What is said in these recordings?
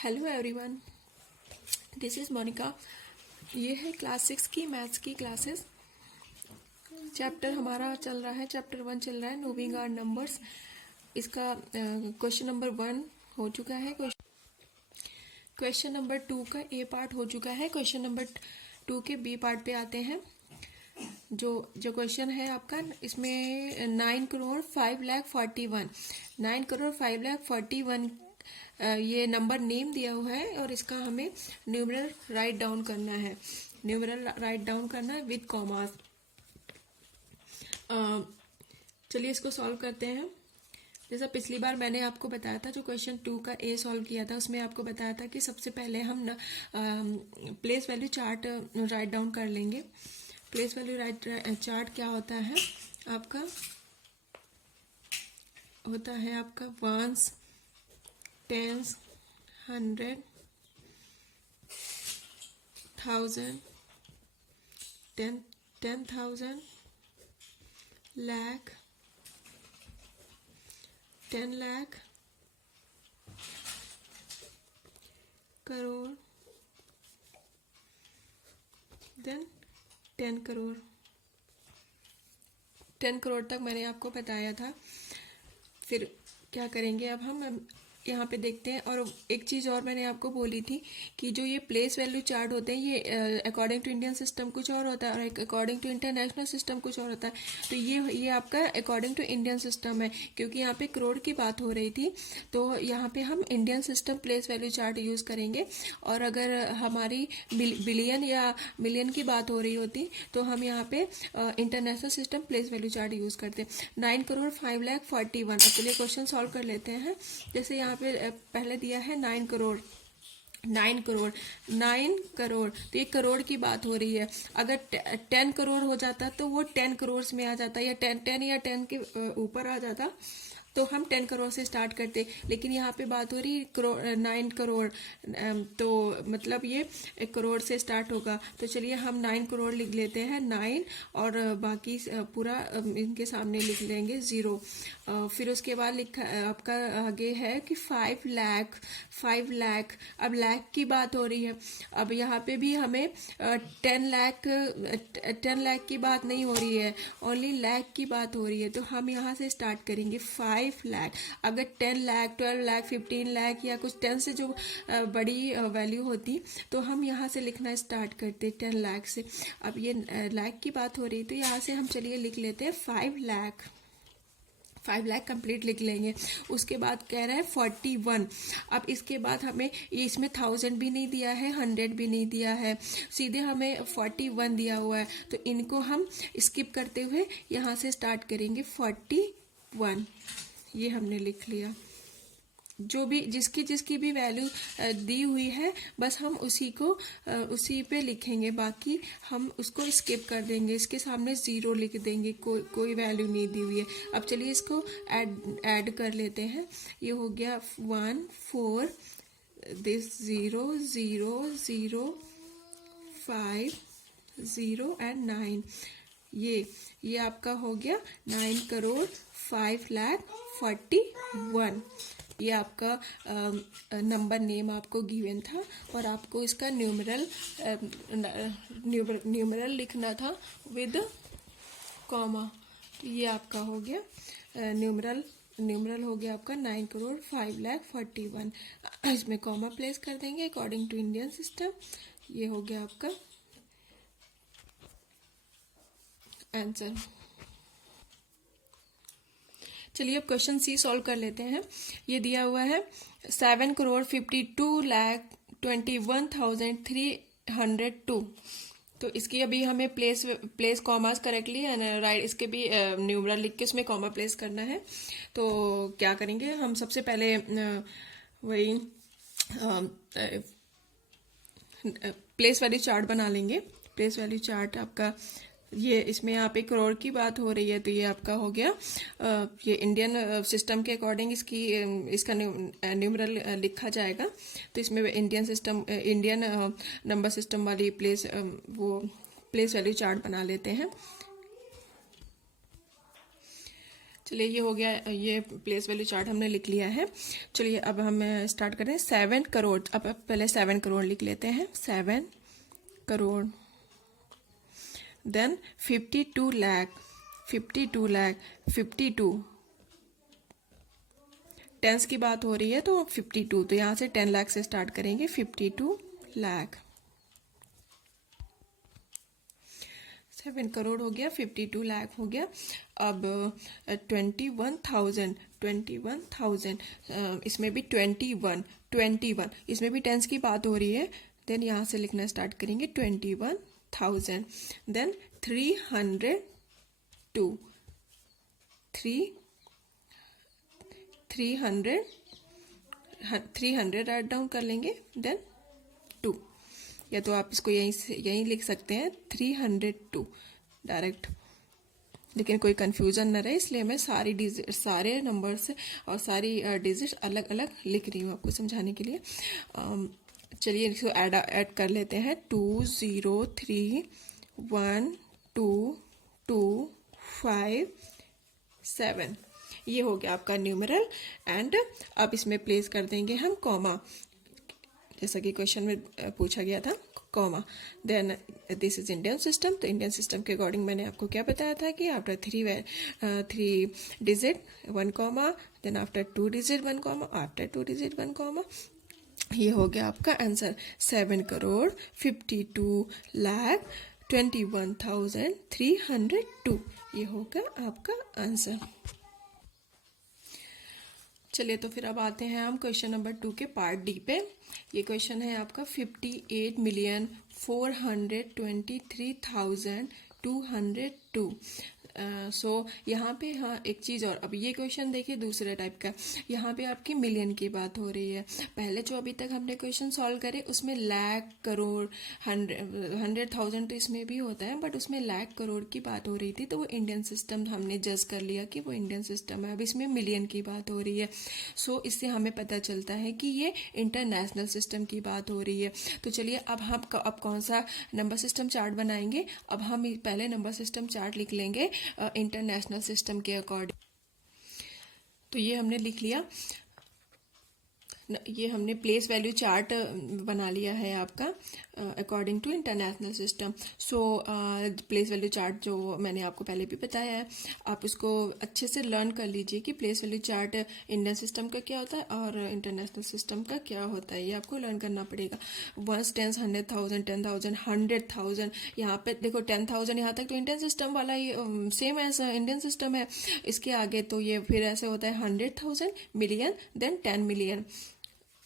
Hello everyone, this is Monica. ये है class 6 की मैथ्स की क्लासेस। चैप्टर हमारा चल रहा है, चैप्टर 1 चल रहा है, मूविंग आवर नंबर्स। इसका क्वेश्चन नंबर 1 हो चुका है। क्वेश्चन नंबर 2 का ए पार्ट हो चुका है। क्वेश्चन नंबर 2 के बी पार्ट पे आते हैं। जो क्वेश्चन है आपका, इसमें 9,05,41 ये नंबर नेम दिया हुआ है और इसका हमें न्यूमरल राइट डाउन करना है। न्यूमरल राइट डाउन करना है विद कॉमास। चलिए इसको सॉल्व करते हैं। जैसा पिछली बार मैंने आपको बताया था, जो क्वेश्चन 2 का ए सॉल्व किया था, उसमें आपको बताया था कि सबसे पहले हम place value chart write down कर लेंगे। प्लेस वैल्यू राइट चार्ट क्या होता है आपका? होता है आपका ones, tens, 100, 1000, 10,000, lakh, 10 lakh, crore, then 10 crore. 10 crore तक मैंने आपको बताया था। फिर क्या करेंगे अब हम यहाँ पे देखते हैं। और एक चीज़ और मैंने आपको बोली थी कि जो ये प्लेस वैल्यू चार्ट होते हैं, ये अकॉर्डिंग टू इंडियन सिस्टम कुछ और होता है और अकॉर्डिंग टू इंटरनेशनल सिस्टम कुछ और होता है। तो ये आपका अकॉर्डिंग टू इंडियन सिस्टम है, क्योंकि यहाँ पे करोड़ की बात हो रही थी, तो यहाँ पे हम Indian system place value chart use करेंगे। और अगर हमारी बिलियन या मिलियन की बात हो रही होती तो हम यहाँ पे international system place value chart use करते। 9,05,41। अब चलिए क्वेश्चन सॉल्व कर लेते हैं। जैसे यहाँ पे पहले दिया है 9 करोड़, 9 करोड़, 9 करोड़, तो ये करोड़ की बात हो रही है। अगर 10 करोड़ हो जाता तो वो 10 करोड़ में आ जाता, या 10 या 10 के ऊपर आ जाता तो हम 10 करोड़ से स्टार्ट करते। लेकिन यहाँ पे बात हो रही करोड़, 9 करोड़, तो मतलब ये 1 करोड़ से स्टार्ट होगा। तो चलिए हम 9 करोड़ लिख लेते हैं, 9, और बाकी पूरा इनके सामने लिख लेंगे 0। फिर उसके बाद लिखा आपका आगे है कि 5 लाख, 5 लाख। अब लाख की बात हो रही है। अब यहाँ पे भी हमें 10 लाख की बात नहीं हो रही है, ओनली लाख की बात हो रही है। तो हम यहाँ से स्टार्ट करेंगे 5 लाख। अगर 10 लाख, 12 लाख, 15 लाख या कुछ 10 से जो बड़ी वैल्यू होती तो हम यहाँ से लिखना स्टार्ट करते 10 लाख से। अब ये लाख की बात हो रही तो यहाँ से हम चलिए लिख लेते हैं 5 लाख। 5 लाख कंप्लीट लिख लेंगे। उसके बाद कह रहा है 41। अब इसके बाद हमें इसमें 1000 भी नहीं दिया है, 100 भी नहीं दिया है, सीधे हमें 41 दिया हुआ है। तो इनको हम स्किप करते हुए यहाँ से स्टार्ट करेंगे 41। ये हमने लिख लिया। जो भी जिसकी भी वैल्यू दी हुई है, बस हम उसी पे लिखेंगे, बाकी हम उसको स्किप कर देंगे। इसके सामने 0 लिख देंगे, कोई वैल्यू नहीं दी हुई है। अब चलिए इसको ऐड कर लेते हैं। ये हो गया 1 4, दिस 0 0 0 5 0 एंड 9। ये आपका हो गया 9 करोड़ 5,41। ये आपका नंबर नेम आपको गिवन था और आपको इसका न्यूमरल लिखना था विद कॉमा। तो ये आपका हो गया न्यूमरल हो गया आपका 9 करोड़ 5,41। इसमें कॉमा प्लेस कर देंगे अकॉर्डिंग टू इंडियन सिस्टम। ये हो गया आपका आंसर। चलिए अब क्वेश्चन सी सॉल्व कर लेते हैं। ये दिया हुआ है 7 करोड़ 52,21,302। तो इसकी अभी हमें प्लेस कॉमास करेक्टली राइट, इसके भी न्यूमरल लिख के उसमें कॉमा प्लेस करना है। तो क्या करेंगे हम? सबसे पहले वही प्लेस वैल्यू चार्ट बना लेंगे। प्लेस वैल्यू चार्ट आपका ये, इसमें यहाँ पे करोड़ की बात हो रही है, तो ये आपका हो गया ये इंडियन सिस्टम के अकॉर्डिंग इसका न्यूमरल लिखा जाएगा। तो इसमें इंडियन नंबर सिस्टम वाली प्लेस वैल्यू चार्ट बना लेते हैं। चलिए ये हो गया, ये प्लेस वैल्यू चार्ट हमने लिख लिया है। चलिए अब हम स्टार्ट करें। 7 करोड़, अब पहले 7 करोड़ लिख लेते हैं, 7 करोड़। देन 52 लाख, 52 लाख, 52 टेंस की बात हो रही है तो 52, तो यहाँ से 10 लाख से स्टार्ट करेंगे, 52 लाख। 7 करोड़ हो गया, 52 लाख हो गया। अब 21,000, 21,000, इसमें भी 21 इसमें भी टेंस की बात हो रही है। देन यहाँ से लिखना स्टार्ट करेंगे 21,000। देन 302, 300 राइट डाउन कर लेंगे। देन 2, या तो आप इसको यहीं लिख सकते हैं 302 डायरेक्ट, लेकिन कोई कंफ्यूजन न रहे इसलिए मैं सारे नंबर्स और सारी डिजिट अलग अलग लिख रही हूँ आपको समझाने के लिए। चलिए इसको ऐड कर लेते हैं। 2031225 ये हो गया आपका न्यूमरल। एंड अब इसमें प्लेस कर देंगे हम कॉमा, जैसा कि क्वेश्चन में पूछा गया था, comma. Then this is Indian system, तो इंडियन सिस्टम के अकॉर्डिंग मैंने आपको क्या बताया था कि after 3 digit 1 comma, then after 2 digit 1 comma, after 2 digit 1 comma. ये हो गया आपका आंसर, 7 करोड़ 52 लाख 21,302। ये होगा आपका आंसर। चलिए तो फिर अब आते हैं हम क्वेश्चन नंबर 2 के पार्ट डी पे। ये क्वेश्चन है आपका 58,423,202। सो यहाँ पे हाँ एक चीज़ और, अब ये क्वेश्चन देखिए दूसरे टाइप का। यहाँ पे आपकी मिलियन की बात हो रही है। पहले जो अभी तक हमने क्वेश्चन सॉल्व करे उसमें लाख, करोड़, 100,000 तो इसमें भी होता है, बट उसमें लाख करोड़ की बात हो रही थी, तो वो इंडियन सिस्टम हमने जज कर लिया कि वो इंडियन सिस्टम है। अब इसमें मिलियन की बात हो रही है। सो इससे हमें पता चलता है कि ये इंटरनेशनल सिस्टम की बात हो रही है। तो चलिए अब हम कौन सा नंबर सिस्टम चार्ट बनाएंगे। अब हम पहले नंबर सिस्टम चार्ट लिख लेंगे इंटरनेशनल सिस्टम के अकॉर्डिंग। तो ये हमने लिख लिया, ये हमने प्लेस वैल्यू चार्ट बना लिया है आपका according to international system. So place value chart जो मैंने आपको पहले भी बताया है, आप उसको अच्छे से लर्न कर लीजिए कि place value chart Indian system का क्या होता है और इंटरनेशनल सिस्टम का क्या होता है। ये आपको लर्न करना पड़ेगा। 1, 10, 100,000, 10,000, 100,000, यहाँ पे देखो 10,000 यहाँ तक तो इंडियन सिस्टम वाला ही सेम एज इंडियन सिस्टम है। इसके आगे तो ये फिर ऐसे होता है 100,000, million, then 10 million,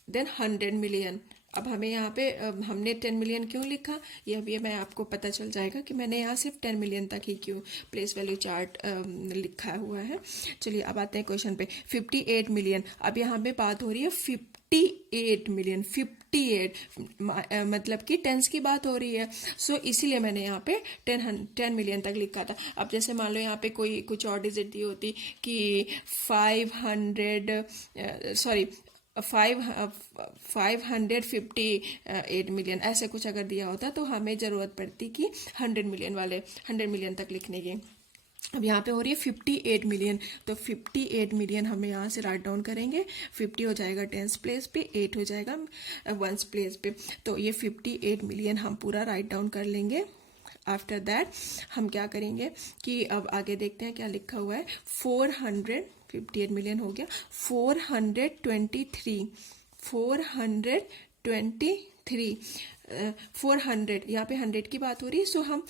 then 100 million. अब हमें यहाँ पे हमने 10 मिलियन क्यों लिखा, ये अभी मैं आपको पता चल जाएगा कि मैंने यहाँ सिर्फ 10 मिलियन तक ही क्यों प्लेस वैल्यू चार्ट लिखा हुआ है। चलिए अब आते हैं क्वेश्चन पे। 58 मिलियन, अब यहाँ पे बात हो रही है 58 मिलियन, 58 मतलब कि टेंस की बात हो रही है। सो इसीलिए मैंने यहाँ पे 10 मिलियन तक लिखा था। अब जैसे मान लो यहाँ पे कोई कुछ और डिजिट दी होती कि 558 मिलियन, ऐसे कुछ अगर दिया होता तो हमें ज़रूरत पड़ती कि 100 मिलियन तक लिखने की। अब यहाँ पे हो रही है 58 मिलियन, तो 58 मिलियन हम यहाँ से राइट डाउन करेंगे। 50 हो जाएगा टेंस प्लेस पे, 8 हो जाएगा वंस प्लेस पे। तो ये 58 मिलियन हम पूरा राइट डाउन कर लेंगे। आफ्टर दैट हम क्या करेंगे कि अब आगे देखते हैं क्या लिखा हुआ है। 58 मिलियन हो गया, 423 400 यहाँ पे 100 की बात हो रही है। सो हम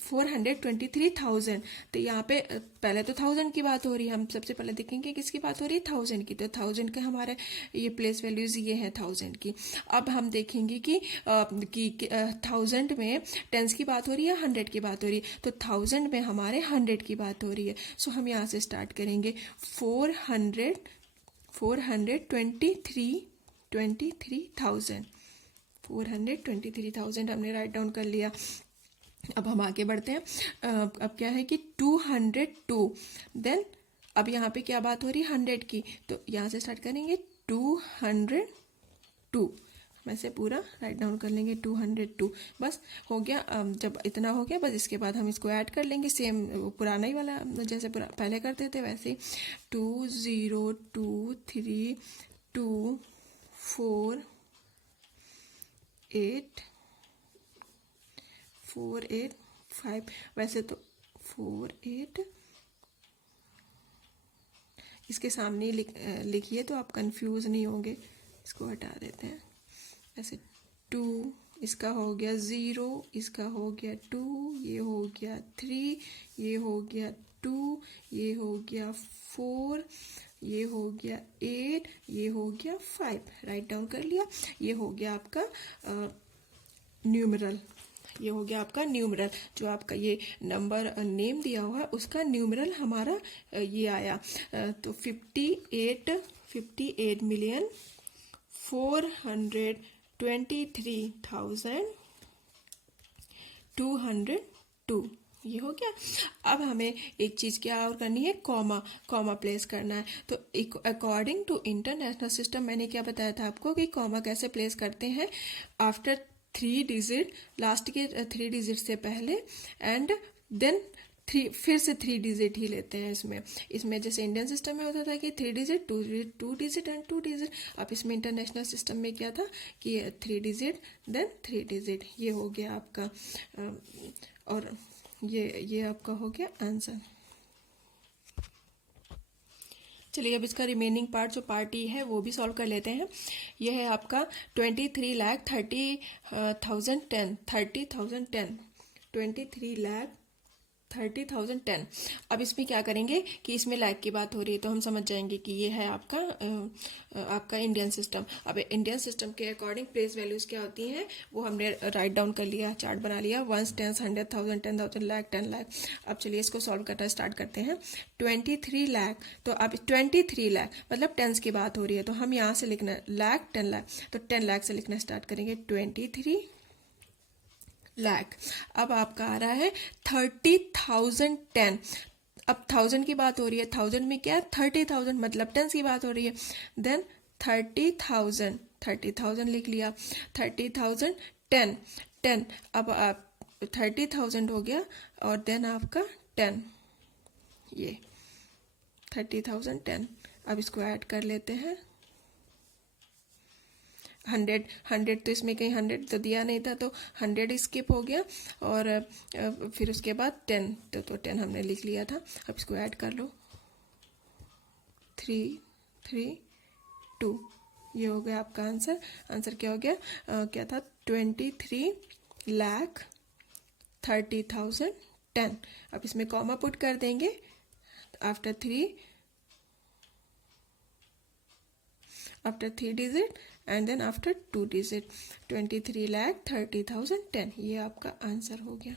423,000, तो यहाँ पे पहले तो 1000 की बात हो रही है। हम सबसे पहले देखेंगे किसकी बात हो रही है, 1000 की। तो 1000 के हमारे ये प्लेस वैल्यूज ये है 1000 की। अब हम देखेंगे कि 1000 में टेंस की बात हो रही है, 100 की बात हो रही है। तो 1000 में हमारे 100 की बात हो रही है। सो हम यहाँ से स्टार्ट करेंगे 423,000 हमने राइट डाउन कर लिया। अब हम आगे बढ़ते हैं। अब क्या है कि 202, देन अब यहाँ पे क्या बात हो रही है 100 की, तो यहाँ से स्टार्ट करेंगे 202, में से पूरा राइट डाउन कर लेंगे 202। बस हो गया। जब इतना हो गया बस इसके बाद हम इसको ऐड कर लेंगे सेम पुराना ही वाला जैसे पहले करते थे वैसे ही 20232485 वैसे तो 48 इसके सामने ही लिखिए तो आप कंफ्यूज नहीं होंगे। इसको हटा देते हैं ऐसे 2 इसका हो गया 0 इसका हो गया 2 ये हो गया 3 ये हो गया 2 ये हो गया 4 ये हो गया 8 ये हो गया 5 राइट डाउन कर लिया। ये हो गया आपका न्यूमरल। ये हो गया आपका न्यूमरल जो आपका ये नंबर नेम दिया हुआ है उसका न्यूमरल हमारा ये आया। तो 58,423,202 ये हो गया। अब हमें एक चीज क्या और करनी है, कॉमा प्लेस करना है। तो अकॉर्डिंग टू इंटरनेशनल सिस्टम मैंने क्या बताया था आपको कि कॉमा कैसे प्लेस करते हैं, आफ्टर 3 डिजिट, लास्ट के 3 डिजिट से पहले एंड देन 3 फिर से 3 डिजिट ही लेते हैं इसमें जैसे इंडियन सिस्टम में होता था कि 3 डिजिट 2 डिजिट एंड 2 डिजिट। अब इसमें इंटरनेशनल सिस्टम में क्या था कि 3 डिजिट देन 3 डिजिट। ये हो गया आपका और ये आपका हो गया आंसर। चलिए अब इसका रिमेनिंग पार्ट जो पार्ट ई है वो भी सॉल्व कर लेते हैं। यह है आपका 23,30,010 अब इसमें क्या करेंगे कि इसमें लाख की बात हो रही है तो हम समझ जाएंगे कि ये है आपका इंडियन सिस्टम। अब इंडियन सिस्टम के अकॉर्डिंग प्लेस वैल्यूज क्या होती हैं वो हमने राइट डाउन कर लिया, चार्ट बना लिया, 1 10 100,000 10,000 लाख 10 लाख। अब चलिए इसको सॉल्व करना स्टार्ट करते हैं। 23 लाख, तो अब 23 लाख मतलब टेंस की बात हो रही है तो हम यहाँ से लिखना लाख 10 लाख, तो 10 लाख से लिखना स्टार्ट करेंगे 23 लाख। अब आपका आ रहा है 30,010। अब 1000 की बात हो रही है, 1000 में क्या है 30,000 मतलब 10 की बात हो रही है। देन 30,000 लिख लिया, 30,000 10 अब आप 30,000 हो गया और देन आपका 10 ये 30,010। अब इसको ऐड कर लेते हैं 100 तो इसमें कहीं 100 तो दिया नहीं था तो 100 स्किप हो गया और फिर उसके बाद 10 तो 10 हमने लिख लिया था। अब इसको ऐड कर लो 3 3 2 ये हो गया आपका आंसर क्या हो गया क्या था 23,30,010। अब इसमें कॉमा पुट कर देंगे after 3 digit and then after 2 digit 23,30,010 ये आपका आंसर हो गया।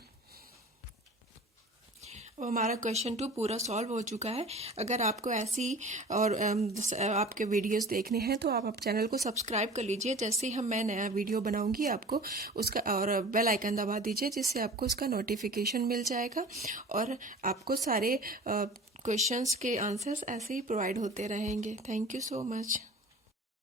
अब हमारा क्वेश्चन 2 पूरा सॉल्व हो चुका है। अगर आपको ऐसी और आपके वीडियोस देखने हैं तो आप चैनल को सब्सक्राइब कर लीजिए। जैसे ही मैं नया वीडियो बनाऊंगी आपको उसका और बेल आइकन दबा दीजिए जिससे आपको उसका नोटिफिकेशन मिल जाएगा और आपको सारे क्वेश्चंस के आंसर्स ऐसे ही प्रोवाइड होते रहेंगे। Thank you so much.